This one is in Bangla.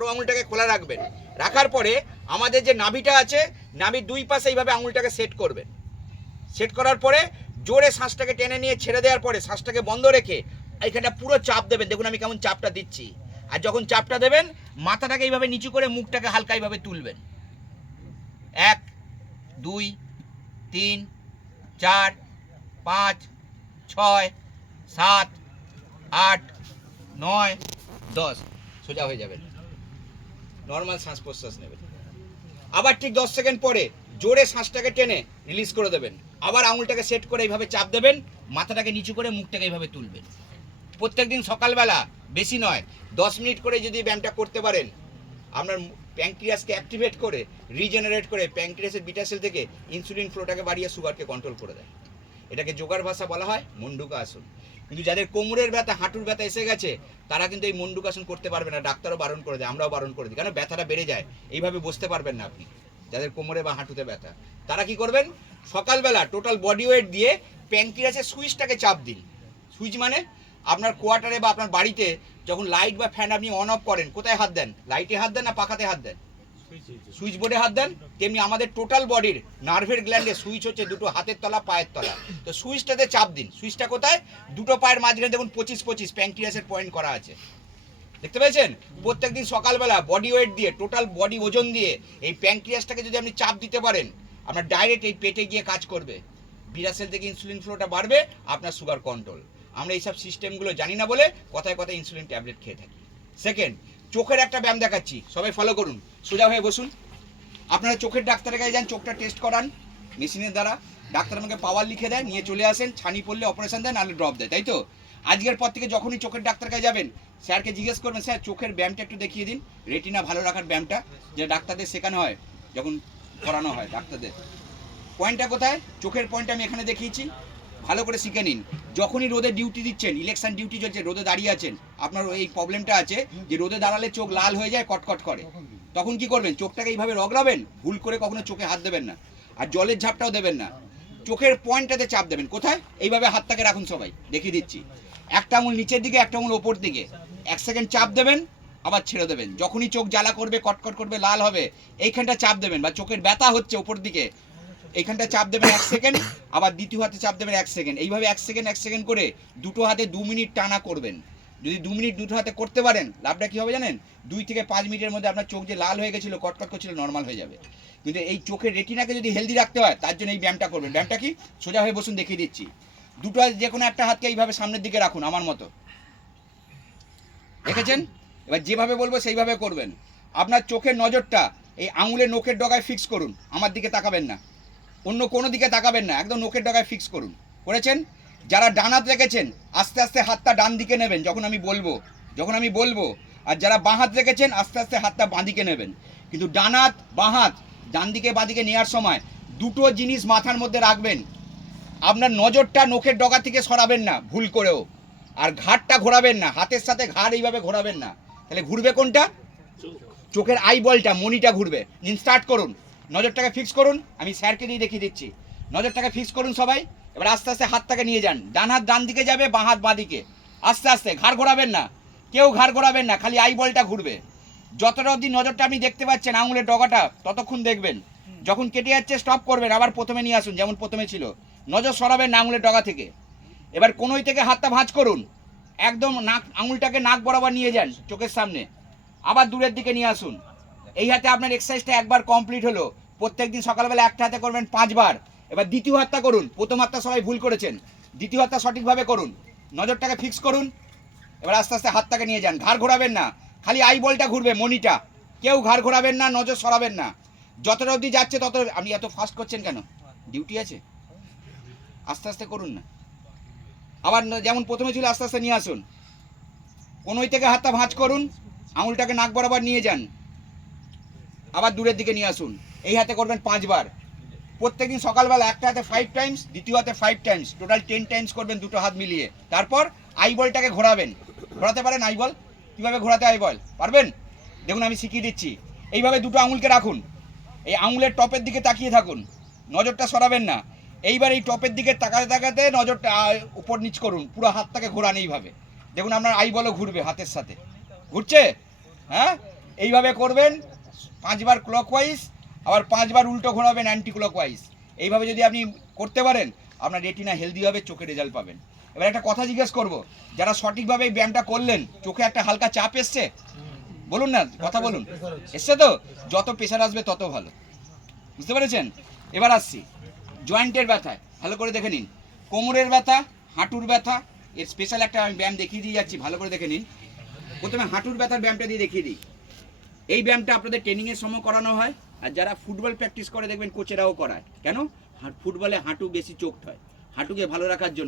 বড় আঙুলটাকে খোলা রাখবেন। রাখার পরে আমাদের যে নাভিটা আছে, নাভির দুই পাশে এইভাবে আঙুলটাকে সেট করবেন। সেট করার পরে জোরে শ্বাসটাকে টেনে নিয়ে ছেড়ে দেওয়ার পরে শ্বাসটাকে বন্ধ রেখে এখানটা পুরো চাপ দেবেন। দেখুন আমি কেমন চাপটা দিচ্ছি। আর যখন চাপটা দেবেন মাথাটাকে এইভাবে নিচু করে মুখটাকে হালকা এইভাবে তুলবেন। 1 2 3 4 5 6 7 8 9 10 সোজা হয়ে যাবেন। নর্মাল শ্বাস প্রশ্বাস নেবেন। আবার ঠিক 10 সেকেন্ড পরে জোরে শ্বাসটাকে টেনে রিলিজ করে দেবেন। আবার আঙুলটাকে সেট করে এইভাবে চাপ দেবেন, মাথাটাকে নিচু করে মুখটাকে এইভাবে তুলবেন। প্রত্যেকদিন সকালবেলা, বেশি নয়, 10 মিনিট করে যদি ব্যায়ামটা করতে পারেন, আপনার প্যাঙ্ক্রিয়াসকে অ্যাক্টিভেট করে রিজেনারেট করে প্যাঙ্ক্রিয়াসের বিটা সেল থেকে ইনসুলিন ফ্লোটাকে বাড়িয়ে সুগারকে কন্ট্রোল করে দেয়। এটাকে যোগার ভাষা বলা হয় মন্ডুকাসন। কিন্তু যাদের কোমরের ব্যথা, হাঁটুর ব্যথা এসে গেছে, তারা কিন্তু এই মন্ডুকাসন করতে পারবে না। ডাক্তারও বারণ করে দেয়, আমরাও বারণ করে দিই, কারণ ব্যথাটা বেড়ে যায়। এইভাবে বসতে পারবেন না আপনি। যাদের কোমরে বা হাঁটুতে ব্যথা, তারা কি করবেন, সকালবেলা টোটাল বডি ওয়েট দিয়ে প্যাঙ্ক্রিয়াসের সুইচটাকে চাপ দিন। সুইচ মানে আপনার কোয়ার্টারে বা আপনার বাড়িতে যখন লাইট বা ফ্যান আপনি অন অফ করেন, কোথায় হাত দেন? লাইটে হাত দেন না পাখাতে হাত দেন? সুইচ বোর্ডে হাত দেন। তেমনি আমাদের টোটাল বডির নার্ভের গ্ল্যান্ডে সুইচ হচ্ছে দুটো হাতের তলা, পায়ের তলা। তো সুইচটাতে চাপ দিন। সুইচটা কোথায়? দুটো পায়ের মাঝখানে দেখুন 25-25 প্যাঙ্ক্রিয়াসের পয়েন্ট করা আছে, দেখতে পেয়েছেন? প্রত্যেকদিন সকালবেলা বডি ওয়েট দিয়ে, টোটাল বডি ওজন দিয়ে এই প্যাঙ্ক্রিয়াসটাকে যদি আপনি চাপ দিতে পারেন, আপনার ডাইরেক্ট এই পেটে গিয়ে কাজ করবে। বিটা সেল থেকে ইনসুলিন ফ্লোটা বাড়বে, আপনার সুগার কন্ট্রোল। আমরা এইসব সিস্টেমগুলো জানি না বলে কথায় কথায় ইনসুলিন ট্যাবলেট খেয়ে থাকি। সেকেন্ড, চোখের একটা ব্যায়াম দেখাচ্ছি, সবাই ফলো করুন। সোজা হয়ে বসুন। আপনারা চোখের ডাক্তারের কাছে যান, চোখটা টেস্ট করান মেশিনের দ্বারা। ডাক্তার আমাকে পাওয়ার লিখে দেয়, নিয়ে চলে আসেন। ছানি পড়লে অপারেশন দেয়, নাহলে ড্রপ দেয়, তাই তো? আজকের পর থেকে যখনই চোখের ডাক্তার কাছে যাবেন, স্যারকে জিজ্ঞেস করবেন, স্যার চোখের ব্যায়ামটা একটু দেখিয়ে দিন, রেটিনা ভালো রাখার ব্যায়ামটা, যেটা ডাক্তারদের শেখানো হয় যখন করানো হয় ডাক্তারদের। পয়েন্টটা কোথায়? চোখের পয়েন্টটা আমি এখানে দেখিয়েছি, ভালো করে শিখে নিন। যখনই রোদে ডিউটি দিচ্ছেন, ইলেকশন ডিউটি চলছে, রোদে দাঁড়িয়ে আছেন, আপনার এই প্রবলেমটা আছে যে রোদে দাঁড়ালে চোখ লাল হয়ে যায়, কটকট করে, তখন কি করবেন? চোখটাকে এইভাবে রগড়াবেন, ভুল করে কখনো চোখে হাত দেবেন না, আর জলের ঝাপটাও দেবেন না। চোখের পয়েন্টটাতে চাপ দেবেন। কোথায়? এইভাবে হাতটাকে রাখুন, সবাই দেখিয়ে দিচ্ছি। একটা আঙুল নিচের দিকে, একটা আঙুল ওপর দিকে। 1 সেকেন্ড চাপ দেবেন, আবার ছেড়ে দেবেন। যখনই চোখ জ্বালা করবে, কটকট করবে, লাল হবে, এইখানটা চাপ দেবেন। বা চোখের ব্যথা হচ্ছে ওপর দিকে, এইখানটা চাপ দেবেন 1 সেকেন্ড, আবার দ্বিতীয় হাতে চাপ দেবেন 1 সেকেন্ড। এইভাবে 1 সেকেন্ড 1 সেকেন্ড করে দুটো হাতে 2 মিনিট টানা করবেন। যদি 2 মিনিট দুটো হাতে করতে পারেন, লাভটা কী হবে জানেন? 2 থেকে 5 মিনিটের মধ্যে আপনার চোখ যে লাল হয়ে গেছিলো, কটকট করছিল, নর্মাল হয়ে যাবে। কিন্তু এই চোখের রেটিনাকে যদি হেলদি রাখতে হয়, তার জন্য এই ব্যায়ামটা করবেন। ব্যায়ামটা কি? সোজা হয়ে বসুন, দেখিয়ে দিচ্ছি। দুটো যে কোনো একটা হাতকে এইভাবে সামনের দিকে রাখুন, আমার মতো, দেখেছেন? এবার যেভাবে বলবো সেইভাবে করবেন। আপনার চোখের নজরটা এই আঙুলের নোকের ডগায় ফিক্স করুন, আমার দিকে তাকাবেন না, অন্য কোনো দিকে তাকাবেন না, একদম নোকের ডগায় ফিক্স করুন। করেছেন? যারা ডান হাত রেখেছেন, আস্তে আস্তে হাতটা ডান দিকে নেবেন যখন আমি বলবো। আর যারা বাঁ হাত রেখেছেন, আস্তে আস্তে হাতটা বাঁ দিকে নেবেন। কিন্তু ডান হাত বাঁ হাত ডান দিকে বাঁ দিকে নেওয়ার সময় দুটো জিনিস মাথার মধ্যে রাখবেন। আপনার নজরটা নোকের ডগা থেকে সরাবেন না ভুল করেও, আর ঘাড়টা ঘোরাবেন না, হাতের সাথে ঘাড় এইভাবে ঘোরাবেন না। তাহলে ঘুরবে কোনটা? চোখের আই বলটা, মনিটা ঘুরবে। নিন, স্টার্ট করুন। নজরটাকে ফিক্স করুন, আমি স্যারকে দিয়ে দেখিয়ে দিচ্ছি। নজরটাকে ফিক্স করুন সবাই। এবার আস্তে আস্তে হাতটাকে নিয়ে যান, ডান হাত ডান দিকে যাবে, বাঁ হাত বাঁ দিকে। আস্তে আস্তে, ঘাড় ঘোরাবেন না, কেউ ঘাড় ঘোরাবেন না, খালি আই বলটা ঘুরবে। যতটা অবধি নজরটা আপনি দেখতে পাচ্ছেন আঙুলের ডগাটা, ততক্ষণ দেখবেন। যখন কেটে যাচ্ছে স্টপ করবেন, আবার প্রথমে নিয়ে আসুন যেমন প্রথমে ছিল। নজর সরাবেন না আঙুলের ডগা থেকে। এবার কোনোই থেকে হাতটা ভাঁজ করুন, একদম নাক, আঙুলটাকে নাক বরাবর নিয়ে যান চোখের সামনে, আবার দূরের দিকে নিয়ে আসুন। এই হাতে আপনার এক্সারসাইজটা একবার কমপ্লিট হলো। প্রত্যেকদিন সকালবেলা একটা হাতে করবেন 5 বার। এবার দ্বিতীয় হাতটা করুন। প্রথম হাতটা সবাই ভুল করেছেন, দ্বিতীয় হাতটা সঠিকভাবে করুন। নজরটাকে ফিক্স করুন। এবার আস্তে আস্তে হাতটাকে নিয়ে যান, ঘাড় ঘোরাবেন না, খালি আই বলটা ঘুরবে, মনিটা। কেউ ঘাড় ঘোরাবেন না, নজর সরাবেন না। যতটা অবধি যাচ্ছে তত। আপনি এত ফাস্ট করছেন কেন? ডিউটি আছে, আস্তে আস্তে করুন না। আবার যেমন প্রথমে ছিল আস্তে আস্তে নিয়ে আসুন। কোনোই থেকে হাতটা ভাঁজ করুন, আঙুলটাকে নাক বরাবর নিয়ে যান, আবার দূরের দিকে নিয়ে আসুন। এই হাতে করবেন 5 বার। প্রত্যেকদিন সকালবেলা একটা হাতে 5 টাইমস, দ্বিতীয় হাতে 5 টাইমস, টোটাল 10 টাইমস করবেন দুটো হাত মিলিয়ে। তারপর আই বলটাকে ঘোরাবেন। ঘোরাতে পারেন আই বল? কীভাবে ঘোরাতে আই বল পারবেন? দেখুন আমি শিখিয়ে দিচ্ছি। এইভাবে দুটো আঙুলকে রাখুন, এই আঙুলের টপের দিকে তাকিয়ে থাকুন, নজরটা সরাবেন না। এইবার এই টপের দিকে তাকাতে তাকাতে নজরটা উপর নিচ করুন, পুরো হাতটাকে ঘোরান এইভাবে। দেখুন আপনার আই বলও ঘুরবে হাতের সাথে, ঘুরছে? হ্যাঁ, এইভাবে করবেন 5 বার ক্লকওয়াইজ, আবার 5 বার উল্টো ঘোরাবেন অ্যান্টি ক্লকওয়াইজ। এইভাবে যদি আপনি করতে পারেন আপনার রেটিনা হেলদি হবে, চোখে রেজাল্ট পাবেন। এবার একটা কথা জিজ্ঞেস করব, যারা সঠিকভাবে এই ব্যায়ামটা করলেন চোখে একটা হালকা চাপ এসছে? বলুন না, কথা বলুন। এসছে তো? যত প্রেশার আসবে তত ভালো, বুঝতে পেরেছেন? এবার আসছি জয়েন্টের ব্যথায়, ভালো করে দেখে নিন। কোমরের ব্যথা, হাঁটুর ব্যথা, এর স্পেশাল একটা আমি ব্যায়াম দেখিয়ে দিয়ে যাচ্ছি, ভালো করে দেখে নিন। প্রথমে হাঁটুর ব্যথার ব্যায়ামটা দিয়ে দেখিয়ে দিই। এই ব্যায়ামটা আপনাদের ট্রেনিংয়ের সময় করানো হয়, আর যারা ফুটবল প্র্যাকটিস করে দেখবেন কোচেরাও করায়। কেন? ফুটবলে হাঁটু বেশি চোখড হয়, হাঁটুকে ভালো রাখার জন্য।